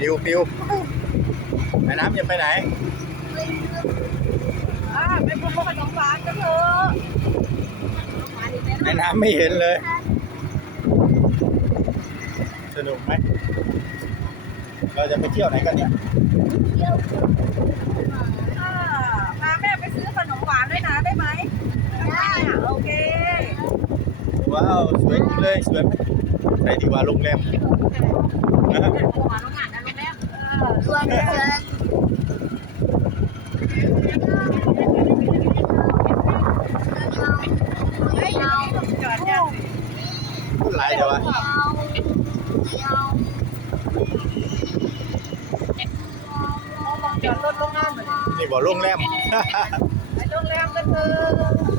ปิวปิวแม่น้ำจะไปไหนอ่าไปพบขนมหวานกันเถอะแม่น้ำไม่เห็นเลย สนุกไหม เราจะไปเที่ยวไหนกันเนี่ยอ่าพาแม่ไปซื้อขนมหวานด้วยนะได้ไหมได้อะโอเค ว้าว สวยจริงเลย สวยไหมใส่ดีกว่าโรงแรมนะ เออ รวมเชิญ เฮ้ยจอดยัง หลายเดี๋ยววะ จอดรถโรงงานเหมือน นี่บอกโรงแรม ไปโรงแรมกันเถอะ